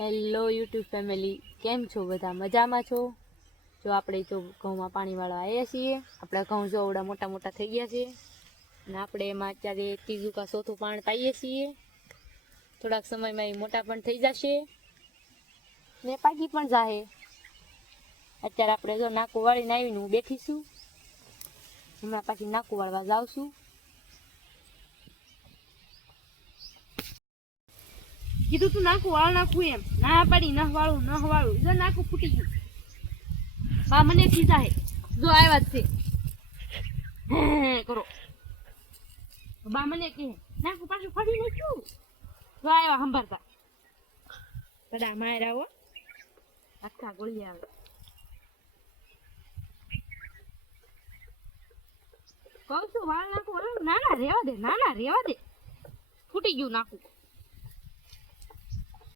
Hello YouTube family કેમ છો બધા? મજામાં છો? જો આપણે તો ઘઉંમાં પાણીવાળા આવ્યા છીએ, આપણા ઘઉં જો આવડા મોટા મોટા થઈ ગયા છે, અને આપણે એમાં અત્યારે ત્રીજું કા ચોથું પાણી પાઈએ છીએ. થોડાક સમયમાં એ મોટા પણ થઈ જશે. ને પાકી પણ જાહે. અત્યારે આપણે જો નાકું વાળીને આવીને હું બેઠીશું હમણાં પાછી નાકું વાળવા જાઉં છું. કીધું તું નાખું વાળ નાખું એમ. ના પાડી નહ વાળું નહ વાળું. જો નાખું ફૂટી ગયું. બા મને સીધા હે. જો આવ્યા જ છે. કરો. બા મને કહે નાખું પાછું ફરી નાખ્યું. જો આવ્યા સંભાળતા. બધા માયર આવો આખા ગોળી આવે. કહું છું વાળ નાખું ના નાના રેવા દે નાના રેવા દે. ફૂટી ગયું નાખું.